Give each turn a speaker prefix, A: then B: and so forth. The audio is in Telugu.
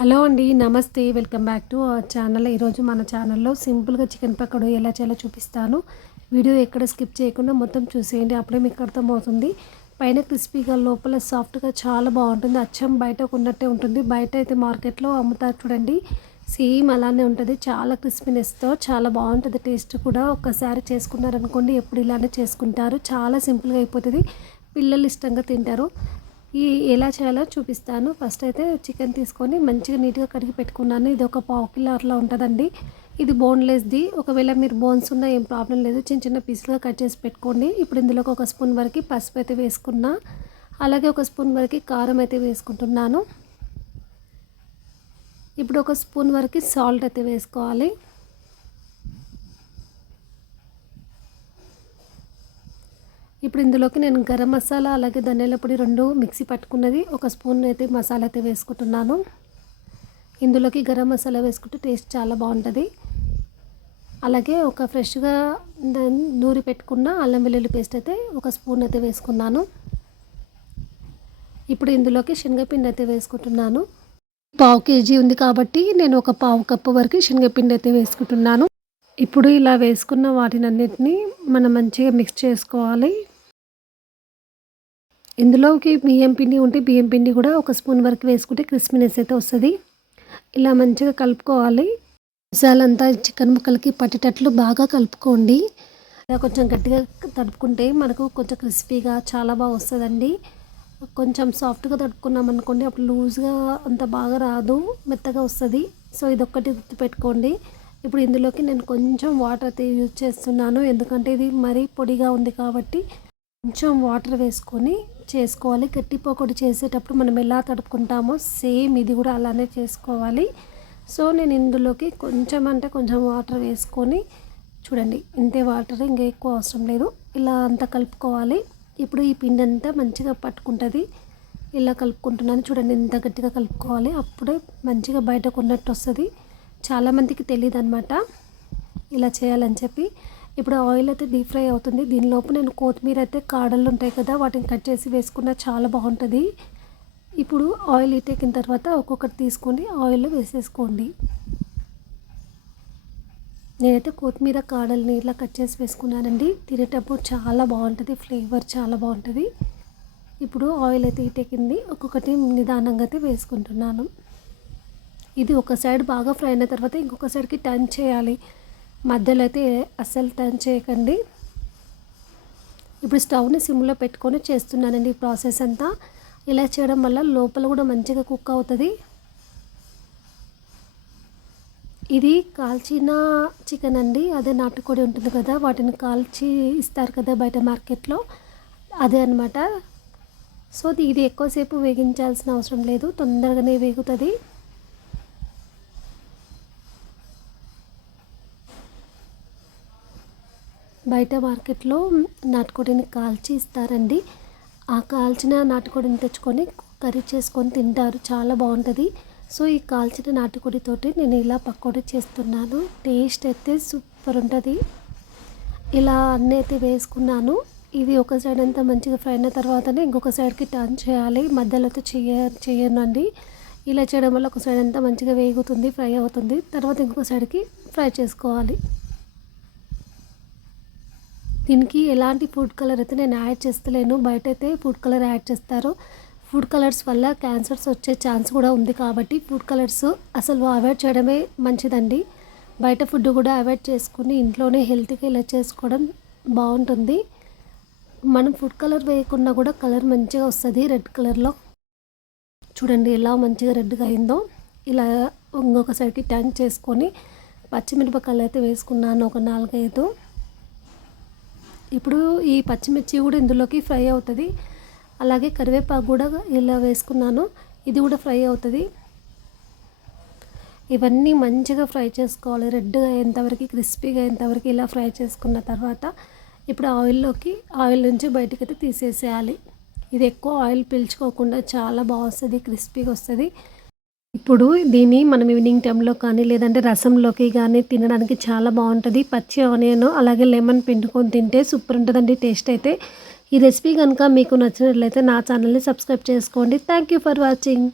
A: హలో అండి నమస్తే. Welcome back to our channel. ఈరోజు మన ఛానల్లో సింపుల్గా చికెన్ పకోడీ ఎలా చేయాలో చూపిస్తాను. వీడియో ఎక్కడ స్కిప్ చేయకుండా మొత్తం చూసేయండి అప్పుడే మీకు అర్థమవుతుంది. పైన క్రిస్పీగా లోపల సాఫ్ట్గా చాలా బాగుంటుంది. అచ్చం బయట ఉన్నట్టే ఉంటుంది. బయట అయితే మార్కెట్లో అమ్ముతారు చూడండి. సేమ్ అలానే ఉంటుంది. చాలా క్రిస్పీనెస్తో చాలా బాగుంటుంది. టేస్ట్ కూడా ఒక్కసారి చేసుకున్నారనుకోండి ఎప్పుడు ఇలానే చేసుకుంటారు. చాలా సింపుల్గా అయిపోతుంది. పిల్లలు ఇష్టంగా తింటారు. ఈ ఎలా చేయాలో చూపిస్తాను. ఫస్ట్ అయితే చికెన్ తీసుకొని మంచిగా నీట్గా కడిగి పెట్టుకున్నాను. ఇది ఒక పావు కిలో అట్లా ఉంటుందండి. ఇది బోన్లెస్ది ఒకవేళ మీరు బోన్స్ ఉన్నా ఏం ప్రాబ్లం లేదు. చిన్న చిన్న పీస్గా కట్ చేసి పెట్టుకోండి. ఇప్పుడు ఇందులోకి ఒక స్పూన్ వరకు పసుపు అయితే వేసుకున్నా. అలాగే ఒక స్పూన్ వరకు కారం అయితే వేసుకుంటున్నాను. ఇప్పుడు ఒక స్పూన్ వరకు సాల్ట్ అయితే వేసుకోవాలి. ఇప్పుడు ఇందులోకి నేను గరం మసాలా అలాగే ధనియాల పొడి రెండు మిక్సీ పట్టుకున్నది ఒక స్పూన్ అయితే మసాలా అయితే వేసుకుంటున్నాను. ఇందులోకి గరం మసాలా వేసుకుంటే టేస్ట్ చాలా బాగుంటుంది. అలాగే ఒక ఫ్రెష్గా నూరి పెట్టుకున్న అల్లం వెల్లుల్లి పేస్ట్ అయితే ఒక స్పూన్ అయితే వేసుకున్నాను. ఇప్పుడు ఇందులోకి శనగపిండి అయితే వేసుకుంటున్నాను. పావు కేజీ ఉంది కాబట్టి నేను ఒక పావు కప్పు వరకు శనగపిండి అయితే వేసుకుంటున్నాను. ఇప్పుడు ఇలా వేసుకున్న వాటినన్నిటిని మనం మంచిగా మిక్స్ చేసుకోవాలి. ఇందులోకి బియ్యం పిండి ఉంటే బియ్యం పిండి కూడా ఒక స్పూన్ వరకు వేసుకుంటే క్రిస్పీనెస్ అయితే వస్తుంది. ఇలా మంచిగా కలుపుకోవాలి. మసాలంతా చికెన్ ముక్కలకి పట్టేటట్లు బాగా కలుపుకోండి. ఇలా కొంచెం గట్టిగా తడుపుకుంటే మనకు కొంచెం క్రిస్పీగా చాలా బాగా వస్తుందండి. కొంచెం సాఫ్ట్గా తడుపుకున్నాం అనుకోండి అప్పుడు లూజ్గా అంత బాగా రాదు మెత్తగా వస్తుంది. సో ఇదొక్కటి పెట్టుకోండి ఇప్పుడు ఇందులోకి నేను కొంచెం వాటర్ అయితే యూజ్ చేస్తున్నాను. ఎందుకంటే ఇది మరీ పొడిగా ఉంది కాబట్టి కొంచెం వాటర్ వేసుకొని చేసుకోవాలి. గట్టి చేసేటప్పుడు మనం ఎలా తడుపుకుంటామో సేమ్ ఇది కూడా అలానే చేసుకోవాలి. సో నేను ఇందులోకి కొంచెం అంటే కొంచెం వాటర్ వేసుకొని చూడండి ఇంతే వాటర్ ఇంకా ఎక్కువ అవసరం లేదు. ఇలా అంతా కలుపుకోవాలి. ఇప్పుడు ఈ పిండి అంతా మంచిగా పట్టుకుంటుంది. ఇలా కలుపుకుంటున్నాను. చూడండి ఎంత గట్టిగా కలుపుకోవాలి. అప్పుడే మంచిగా బయటకు ఉన్నట్టు వస్తుంది. చాలామందికి తెలియదు అనమాట ఇలా చేయాలని చెప్పి. ఇప్పుడు ఆయిల్ అయితే డీప్ ఫ్రై అవుతుంది. దీనిలోపు నేను కొత్తిమీర అయితే కాడలు ఉంటాయి కదా వాటిని కట్ చేసి వేసుకున్న చాలా బాగుంటుంది. ఇప్పుడు ఆయిల్ ఇటెక్కిన తర్వాత ఒక్కొక్కటి తీసుకొని ఆయిల్లో వేసేసుకోండి. నేనైతే కొత్తిమీర కాడల్ని ఇట్లా కట్ చేసి వేసుకున్నానండి. తినేటప్పుడు చాలా బాగుంటుంది ఫ్లేవర్ చాలా బాగుంటుంది. ఇప్పుడు ఆయిల్ అయితే ఇటెక్కింది ఒక్కొక్కటి నిదానంగా అయితే వేసుకుంటున్నాను. ఇది ఒక సైడ్ బాగా ఫ్రై అయిన తర్వాత ఇంకొక సైడ్కి టర్న్ చేయాలి. మధ్యలో అయితే అస్సలు టర్న్ చేయకండి. ఇప్పుడు స్టవ్ని సిమ్లో పెట్టుకొని చేస్తున్నానండి ఈ ప్రాసెస్ అంతా. ఇలా చేయడం వల్ల లోపల కూడా మంచిగా కుక్ అవుతుంది. ఇది కాల్చిన చికెన్ అండి. అదే నాటుకోడి ఉంటుంది కదా వాటిని కాల్చి ఇస్తారు కదా బయట మార్కెట్లో. అదే అనమాట సో ఇది ఎక్కువసేపు వేగించాల్సిన అవసరం లేదు తొందరగానే వేగుతుంది. బయట మార్కెట్లో నాటుకోడిని కాల్చి ఇస్తారండి. ఆ కాల్చిన నాటుకోడిని తెచ్చుకొని కర్రీ చేసుకొని తింటారు. చాలా బాగుంటుంది. సో ఈ కాల్చిన నాటుకోడితోటి నేను ఇలా పకోడీ చేస్తున్నాను. టేస్ట్ అయితే సూపర్ ఉంటుంది. ఇలా అన్నీ అయితే వేసుకున్నాను. ఇది ఒక సైడ్ అంతా మంచిగా ఫ్రై అయిన తర్వాతనే ఇంకొక సైడ్కి టర్న్ చేయాలి. మధ్యలో చేయ చేయనండి. ఇలా చేయడం వల్ల ఒక సైడ్ అంతా మంచిగా వేగుతుంది ఫ్రై అవుతుంది. తర్వాత ఇంకొక సైడ్కి ఫ్రై చేసుకోవాలి. దీనికి ఎలాంటి ఫుడ్ కలర్ అయితే నేను యాడ్ చేస్తలేను. బయట అయితే ఫుడ్ కలర్ యాడ్ చేస్తారు. ఫుడ్ కలర్స్ వల్ల క్యాన్సర్స్ వచ్చే ఛాన్స్ కూడా ఉంది కాబట్టి ఫుడ్ కలర్స్ అసలు అవాయిడ్ చేయడమే మంచిదండి. బయట ఫుడ్ కూడా అవాయిడ్ చేసుకుని ఇంట్లోనే హెల్త్గా ఇలా చేసుకోవడం బాగుంటుంది. మనం ఫుడ్ కలర్ వేయకుండా కూడా కలర్ మంచిగా వస్తుంది రెడ్ కలర్లో చూడండి ఎలా మంచిగా రెడ్గా అయిందో. ఇలా ఇంకొక సైడ్కి టర్న్ చేసుకొని పచ్చిమిరపకాయలు అయితే వేసుకున్నాను ఒక నాలుగైదు. ఇప్పుడు ఈ పచ్చిమిర్చి కూడా ఇందులోకి ఫ్రై అవుతుంది. అలాగే కరివేపాకు కూడా ఇలా వేసుకున్నాను. ఇది కూడా ఫ్రై అవుతుంది. ఇవన్నీ మంచిగా ఫ్రై చేసుకోవాలి. రెడ్గా అయ్యేంతవరకు క్రిస్పీగా అయ్యేంతవరకు ఇలా ఫ్రై చేసుకున్న తర్వాత ఇప్పుడు ఆయిల్లోకి ఆయిల్ నుంచి బయటకు అయితే తీసేసేయాలి. ఇది ఎక్కువ ఆయిల్ పీల్చుకోకుండా చాలా బాగా క్రిస్పీగా వస్తుంది. ఇప్పుడు దీన్ని మనం ఈవినింగ్ టైంలో కానీ లేదంటే రసంలోకి కానీ తినడానికి చాలా బాగుంటుంది. పచ్చి ఆనియన్ అలాగే లెమన్ పిండుకొని తింటే సూపర్ ఉంటుందండి టేస్ట్ అయితే. ఈ రెసిపీ కనుక మీకు నచ్చినట్లయితే నా ఛానల్ని సబ్స్క్రైబ్ చేసుకోండి. Thank you for watching.